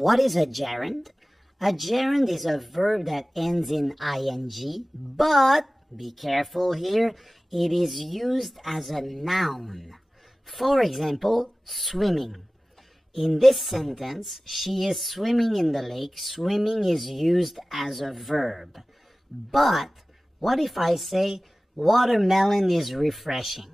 What is a gerund? A gerund is a verb that ends in ing, but be careful here, it is used as a noun. For example, swimming. In this sentence, she is swimming in the lake. Swimming is used as a verb. But what if I say watermelon is refreshing?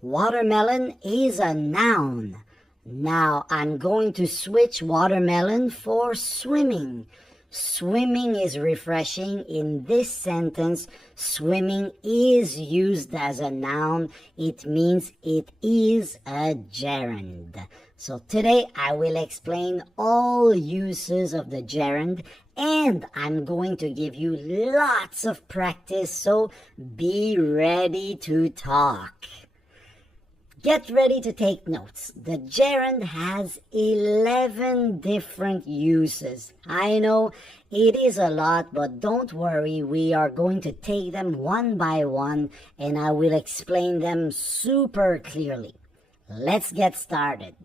Watermelon is a noun. Now I'm going to switch watermelon for swimming. Swimming is refreshing. In this sentence, swimming is used as a noun. It means it is a gerund. So today I will explain all uses of the gerund, and I'm going to give you lots of practice, so be ready to talk. Get ready to take notes. The gerund has 11 different uses. I know it is a lot, but don't worry. We are going to take them one by one, and I will explain them super clearly. Let's get started.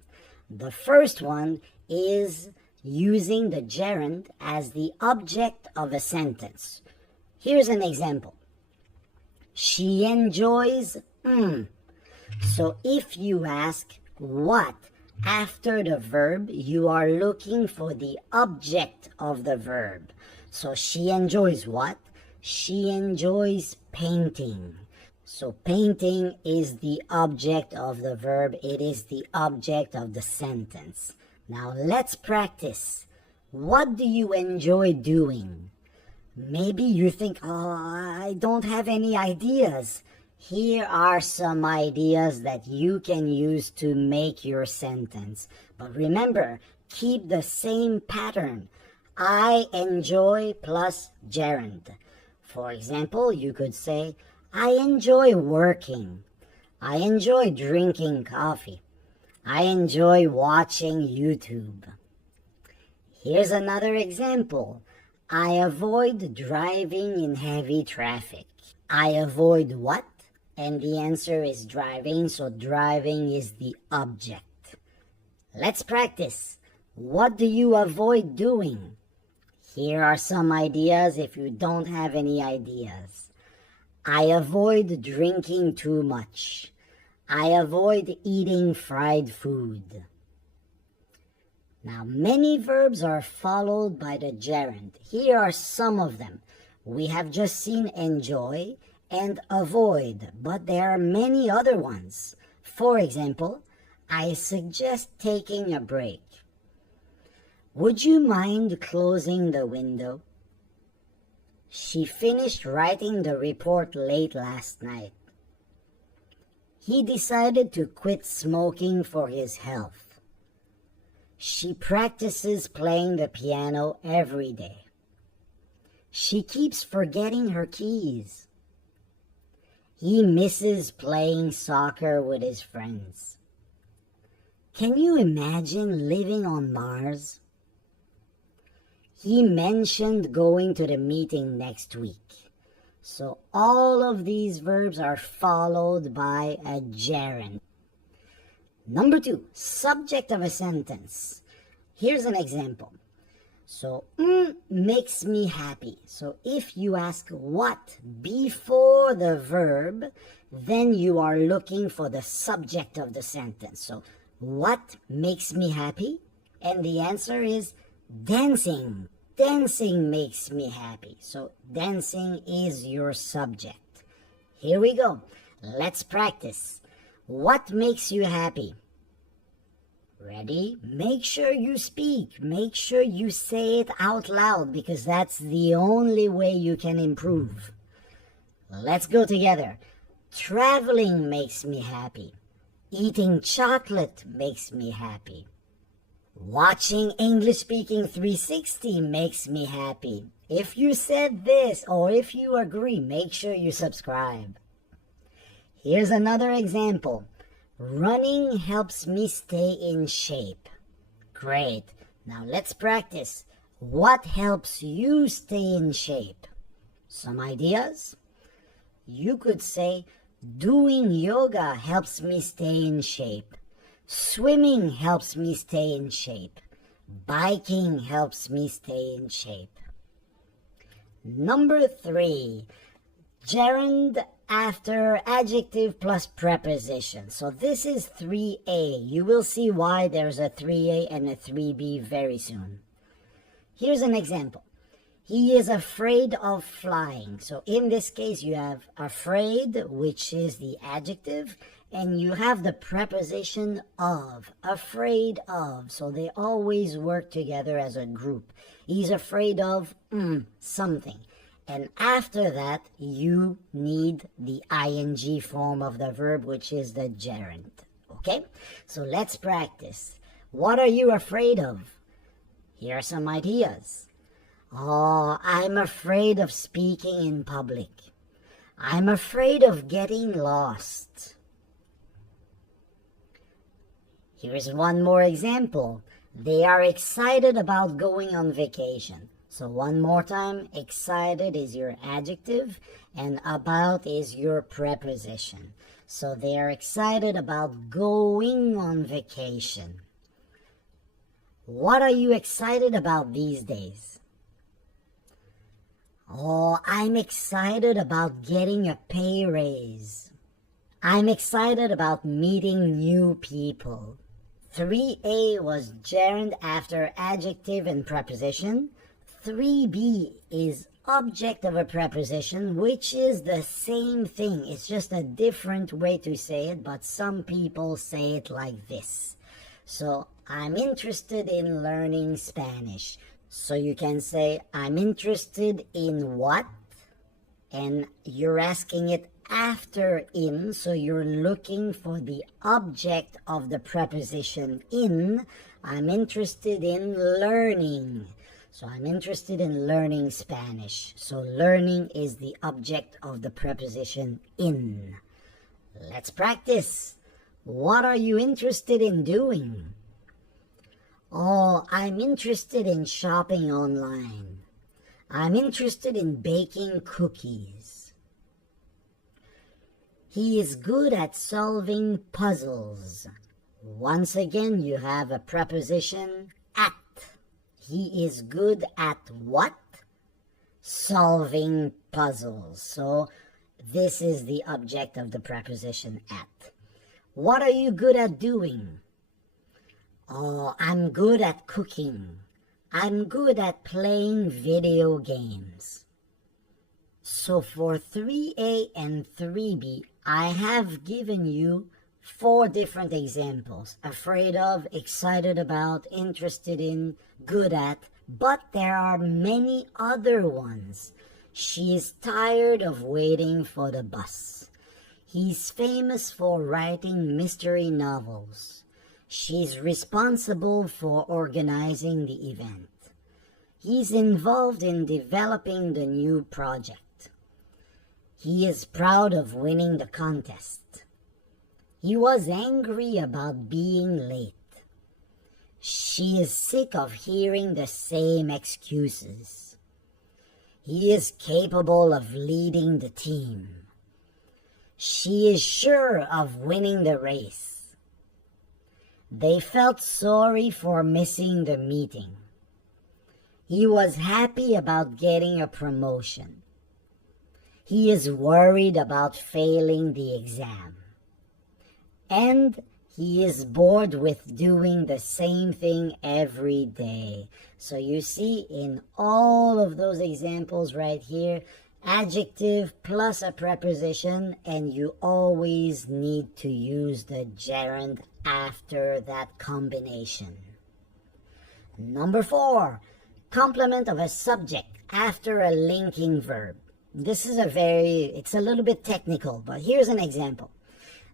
The first one is using the gerund as the object of a sentence. Here's an example. She enjoys So if you ask what after the verb, you are looking for the object of the verb. So she enjoys what? She enjoys painting. So painting is the object of the verb. It is the object of the sentence. Now let's practice. What do you enjoy doing? Maybe you think, I don't have any ideas. Here are some ideas that you can use to make your sentence. But remember, keep the same pattern. I enjoy plus gerund. For example, you could say, I enjoy working. I enjoy drinking coffee. I enjoy watching YouTube. Here's another example. I avoid driving in heavy traffic. I avoid what? And the answer is driving, so driving is the object. Let's practice. What do you avoid doing? Here are some ideas if you don't have any ideas. I avoid drinking too much. I avoid eating fried food. Now, many verbs are followed by the gerund. Here are some of them. We have just seen enjoy and avoid, but there are many other ones. For example, I suggest taking a break. Would you mind closing the window? She finished writing the report late last night. He decided to quit smoking for his health. She practices playing the piano every day. She keeps forgetting her keys. He misses playing soccer with his friends. Can you imagine living on Mars? He mentioned going to the meeting next week. So all of these verbs are followed by a gerund. Number 2, subject of a sentence. Here's an example. So, makes me happy. So if you ask what before the verb, then you are looking for the subject of the sentence. So, what makes me happy? And the answer is dancing. Dancing makes me happy. So, dancing is your subject. Here we go. Let's practice. What makes you happy? Ready? Make sure you speak. Make sure you say it out loud because that's the only way you can improve. Let's go together. Traveling makes me happy. Eating chocolate makes me happy. Watching English Speaking 360 makes me happy. If you said this or if you agree, make sure you subscribe. Here's another example. Running helps me stay in shape. Great. Now let's practice. What helps you stay in shape? Some ideas? You could say, doing yoga helps me stay in shape. Swimming helps me stay in shape. Biking helps me stay in shape. Number 3, gerund after adjective plus preposition. So this is 3A. You will see why there's a 3A and a 3B very soon. Here's an example. He is afraid of flying. So in this case, you have afraid, which is the adjective, and you have the preposition of, afraid of. So they always work together as a group. He's afraid of something. And after that, you need the ing form of the verb, which is the gerund. Okay? So let's practice. What are you afraid of? Here are some ideas. Oh, I'm afraid of speaking in public. I'm afraid of getting lost. Here's one more example. They are excited about going on vacation. So one more time, excited is your adjective and about is your preposition. So they are excited about going on vacation. What are you excited about these days? Oh, I'm excited about getting a pay raise. I'm excited about meeting new people. 3A was gerund after adjective and preposition. 3B is object of a preposition, which is the same thing. It's just a different way to say it, but some people say it like this. So, I'm interested in learning Spanish. So you can say, I'm interested in what? And you're asking it after in, so you're looking for the object of the preposition in. I'm interested in learning. So I'm interested in learning Spanish. So learning is the object of the preposition in. Let's practice. What are you interested in doing? Oh, I'm interested in shopping online. I'm interested in baking cookies. He is good at solving puzzles. Once again, you have a preposition at. He is good at what? Solving puzzles. So this is the object of the preposition at. What are you good at doing? Oh, I'm good at cooking. I'm good at playing video games. So for 3A and 3B, I have given you 4 different examples. Afraid of, excited about, interested in, good at, but there are many other ones. She is tired of waiting for the bus. He's famous for writing mystery novels. She's responsible for organizing the event. He's involved in developing the new project. He is proud of winning the contest. He was angry about being late. She is sick of hearing the same excuses. He is capable of leading the team. She is sure of winning the race. They felt sorry for missing the meeting. He was happy about getting a promotion. He is worried about failing the exam. And he is bored with doing the same thing every day. So you see, in all of those examples right here, adjective plus a preposition, and you always need to use the gerund after that combination. Number 4, complement of a subject after a linking verb. This is it's a little bit technical, but here's an example.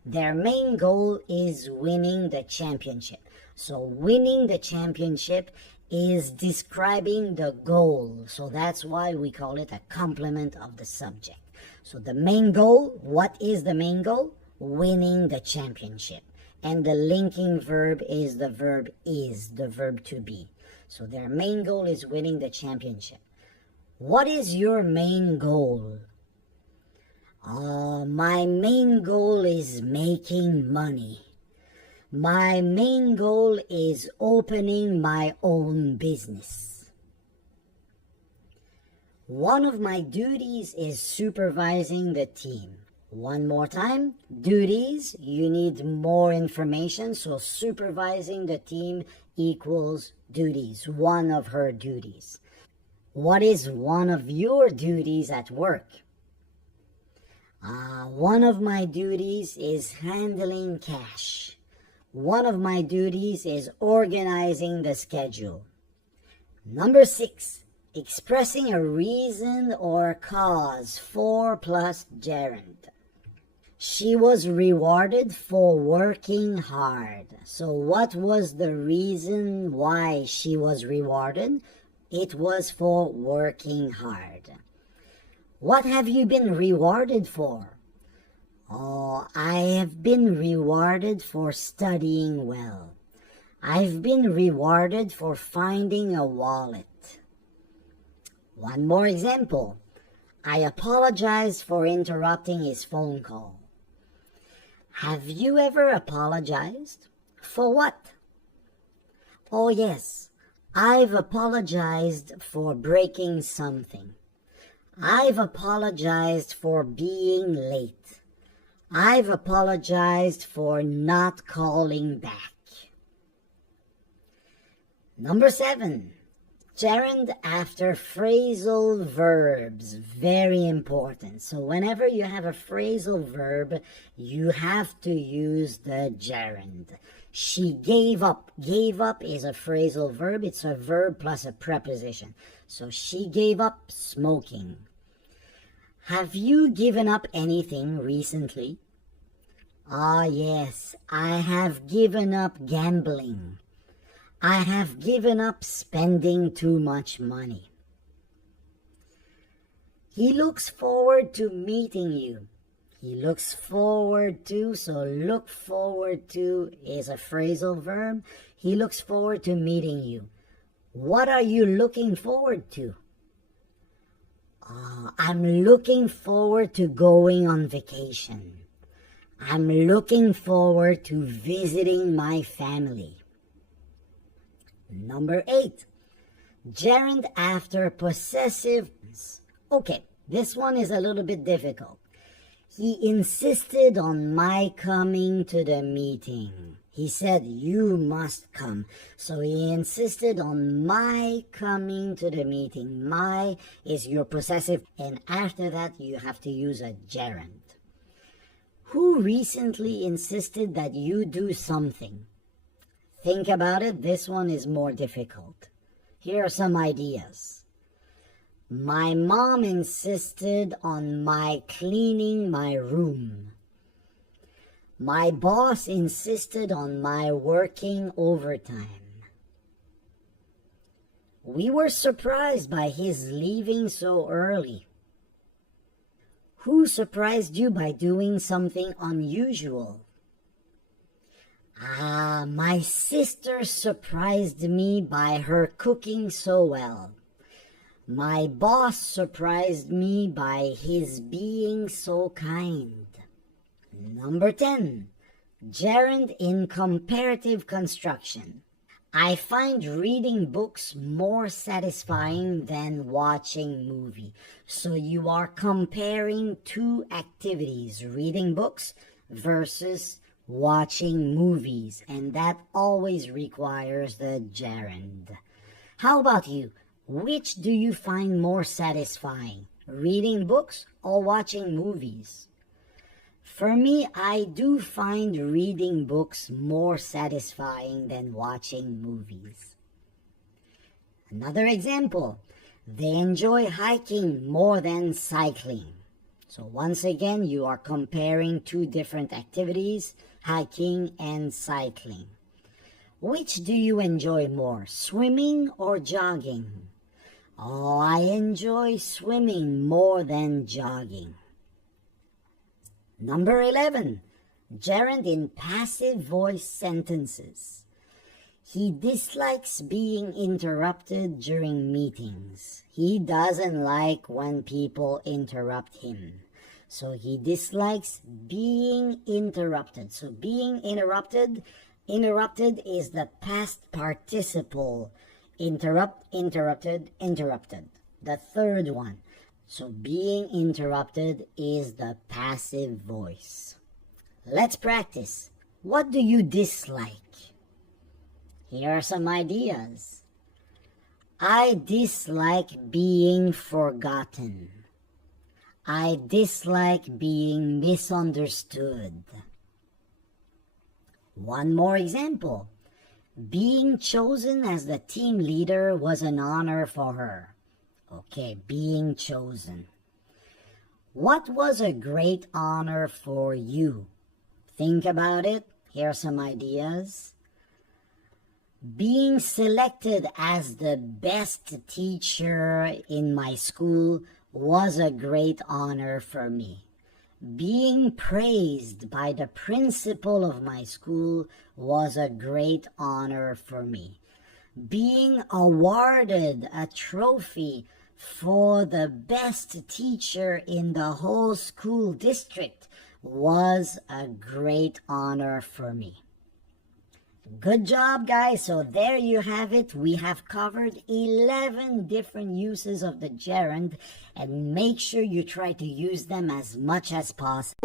Their main goal is winning the championship. So winning the championship is describing the goal. So that's why we call it a complement of the subject. So the main goal, what is the main goal? Winning the championship. And the linking verb is the verb is, the verb to be. So their main goal is winning the championship. What is your main goal? My main goal is making money. My main goal is opening my own business. One of my duties is supervising the team. One more time, duties, you need more information, so supervising the team equals duties, one of her duties. What is one of your duties at work? One of my duties is handling cash. One of my duties is organizing the schedule. Number 6, expressing a reason or cause for plus gerund. She was rewarded for working hard. So what was the reason why she was rewarded? It was for working hard. What have you been rewarded for? Oh, I have been rewarded for studying well. I've been rewarded for finding a wallet. One more example. I apologize for interrupting his phone call. Have you ever apologized? For what? Oh yes, I've apologized for breaking something. I've apologized for being late. I've apologized for not calling back. Number 7, gerund after phrasal verbs. Very important. So whenever you have a phrasal verb, you have to use the gerund. She gave up. Gave up is a phrasal verb. It's a verb plus a preposition. So she gave up smoking. Have you given up anything recently? Ah, yes, I have given up gambling. I have given up spending too much money. He looks forward to meeting you. He looks forward to, so look forward to is a phrasal verb. He looks forward to meeting you. What are you looking forward to? I'm looking forward to going on vacation. I'm looking forward to visiting my family. Number 8, gerund after possessive. Okay, this one is a little bit difficult. He insisted on my coming to the meeting. He said, you must come. So he insisted on my coming to the meeting. My is your possessive, and after that you have to use a gerund. Who recently insisted that you do something? Think about it. This one is more difficult. Here are some ideas. My mom insisted on my cleaning my room. My boss insisted on my working overtime. We were surprised by his leaving so early. Who surprised you by doing something unusual? My sister surprised me by her cooking so well. My boss surprised me by his being so kind. Number 10, gerund in comparative construction. I find reading books more satisfying than watching movie. So you are comparing two activities, reading books versus watching movies, and that always requires the gerund. How about you? Which do you find more satisfying, reading books or watching movies? For me, I do find reading books more satisfying than watching movies. Another example, they enjoy hiking more than cycling. So once again, you are comparing two different activities, hiking and cycling. Which do you enjoy more, swimming or jogging? Oh, I enjoy swimming more than jogging. Number 11, gerund in passive voice sentences. He dislikes being interrupted during meetings. He doesn't like when people interrupt him. So he dislikes being interrupted. So being interrupted, Interrupted is the past participle. Interrupt, interrupted, interrupted. The third one. So being interrupted is the passive voice. Let's practice. What do you dislike? Here are some ideas. I dislike being forgotten. I dislike being misunderstood. One more example. Being chosen as the team leader was an honor for her. Okay, being chosen. What was a great honor for you? Think about it. Here are some ideas. Being selected as the best teacher in my school was a great honor for me. Being praised by the principal of my school was a great honor for me. Being awarded a trophy for the best teacher in the whole school district was a great honor for me. Good job, guys. So there you have it. We have covered 11 different uses of the gerund, and make sure you try to use them as much as possible.